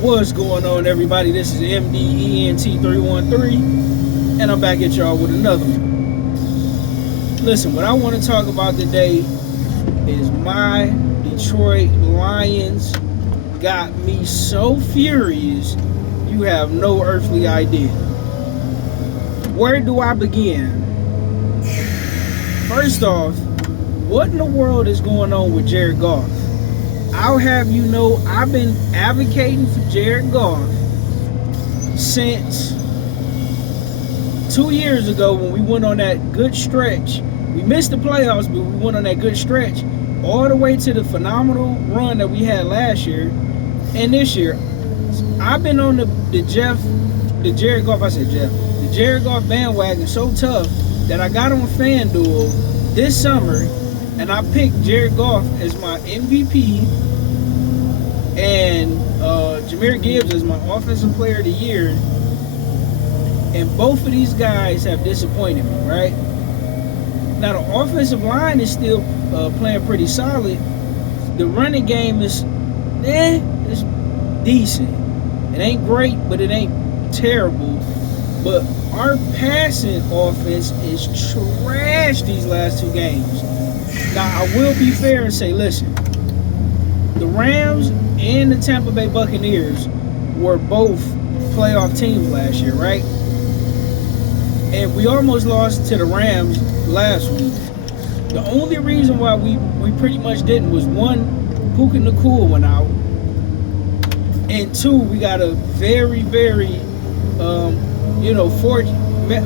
What's going on, everybody? This is MDENT313, and I'm back at y'all with another one. Listen, what I want to talk about today is my Detroit Lions got me so furious, you have no earthly idea. Where do I begin? First off, what in the world is going on with Jared Goff? I'll have you know, I've been advocating for Jared Goff since 2 years ago when we went on that good stretch. We missed the playoffs, but we went on that good stretch all the way to the phenomenal run that we had last year and this year. I've been on the Jared Goff bandwagon so tough that I got on FanDuel this summer and I picked Jared Goff as my MVP and Jahmyr Gibbs as my Offensive Player of the Year. And both of these guys have disappointed me, right? Now, the offensive line is still playing pretty solid. The running game is it's decent. It ain't great, but it ain't terrible. But our passing offense is trash these last two games. Now, I will be fair and say, listen, the Rams and the Tampa Bay Buccaneers were both playoff teams last year, right? And we almost lost to the Rams last week. The only reason why we pretty much didn't was, one, Puka Nacua went out, and two, we got a very, very,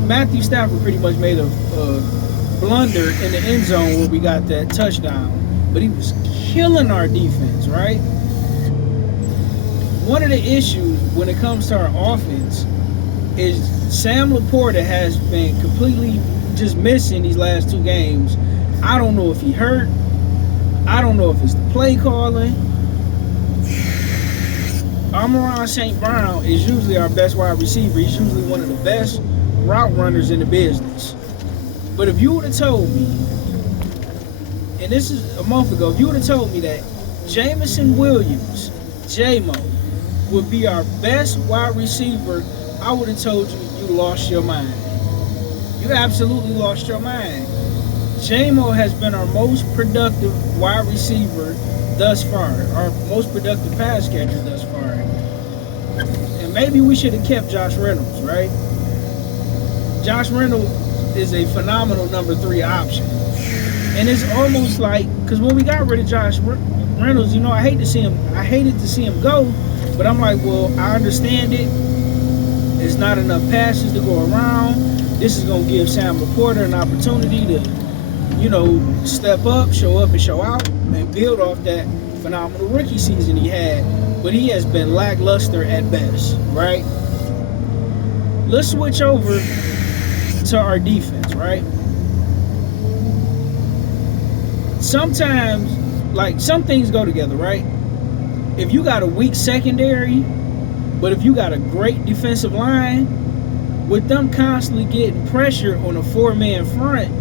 Matthew Stafford pretty much made a blunder in the end zone where we got that touchdown. But he was killing our defense, right? One of the issues when it comes to our offense is Sam Laporta has been completely just missing these last two games. I don't know if he hurt. I don't know if it's the play calling. Amon-Ra St. Brown is usually our best wide receiver. He's usually one of the best route runners in the business. But if you would have told me, and this is a month ago, if you would have told me that Jameson Williams, J-Mo, would be our best wide receiver, I would have told you lost your mind. You absolutely lost your mind. J-Mo has been our most productive wide receiver thus far, our most productive pass catcher thus far. And maybe we should have kept Josh Reynolds, right? Josh Reynolds is a phenomenal number 3 option. And it's almost like, because when we got rid of Josh Reynolds, I hated to see him go, but I'm like, well, I understand it. There's not enough passes to go around. This is going to give Sam Laporta an opportunity to, step up, show up, and show out, and build off that phenomenal rookie season he had. But he has been lackluster at best, right? Let's switch over to our defense, right? Sometimes, some things go together, right? If you got a weak secondary, but if you got a great defensive line, with them constantly getting pressure on a 4-man front,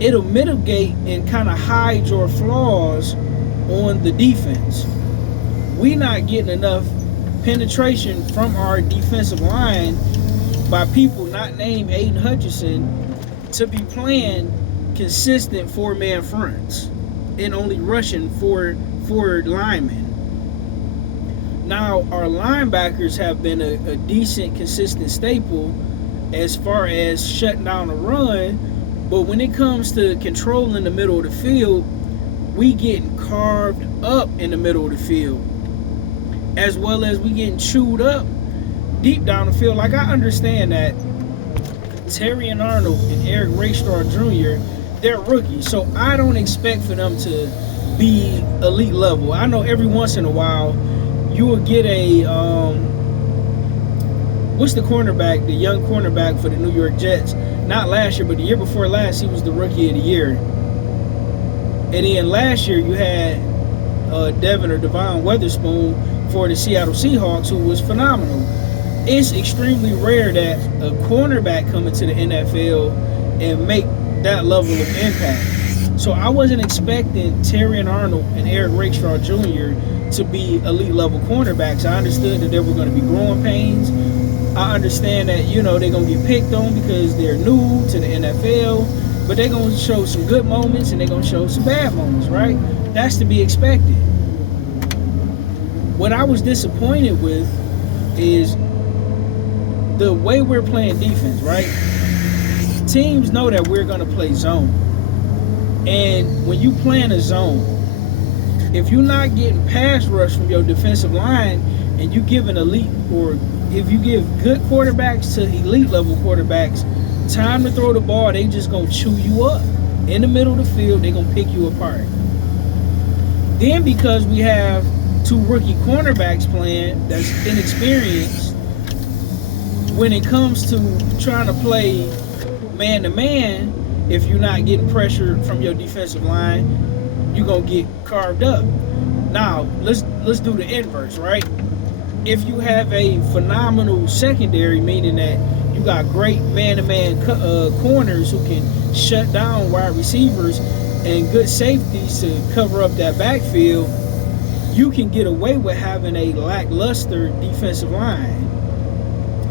it'll mitigate and kind of hide your flaws on the defense. We not getting enough penetration from our defensive line by people not named Aiden Hutchinson to be playing consistent 4-man fronts and only rushing forward linemen. Now, our linebackers have been a decent, consistent staple as far as shutting down the run, but when it comes to controlling the middle of the field, we getting carved up in the middle of the field, as well as we getting chewed up deep down the field. I understand that Terrion Arnold and Eric Raystar Jr., they're rookies, so I don't expect for them to be elite level. I know every once in a while you will get a what's the cornerback, the young cornerback for the New York Jets? Not last year, but the year before last, he was the rookie of the year. And then last year you had Devon Witherspoon for the Seattle Seahawks, who was phenomenal. It's extremely rare that a cornerback come into the NFL and make that level of impact. So I wasn't expecting Terrion Arnold and Eric Rakestraw Jr. to be elite level cornerbacks. I understood that there were going to be growing pains. I understand that, you know, they're going to get picked on because they're new to the NFL, but they're going to show some good moments and they're going to show some bad moments, right? That's to be expected. What I was disappointed with is the way we're playing defense, right? Teams know that we're going to play zone. And when you play in a zone, if you're not getting pass rush from your defensive line and you give an elite, or if you give good quarterbacks to elite level quarterbacks time to throw the ball, they just going to chew you up. In the middle of the field, they're going to pick you apart. Then because we have 2 rookie cornerbacks playing that's inexperienced, when it comes to trying to play man-to-man, if you're not getting pressure from your defensive line, you're going to get carved up. Now, let's do the inverse, right? If you have a phenomenal secondary, meaning that you got great man-to-man corners who can shut down wide receivers and good safeties to cover up that backfield, you can get away with having a lackluster defensive line.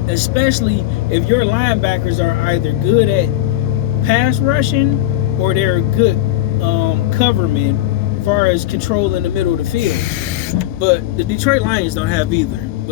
Especially if your linebackers are either good at pass rushing or they're good covermen as far as controlling the middle of the field. But the Detroit Lions don't have either.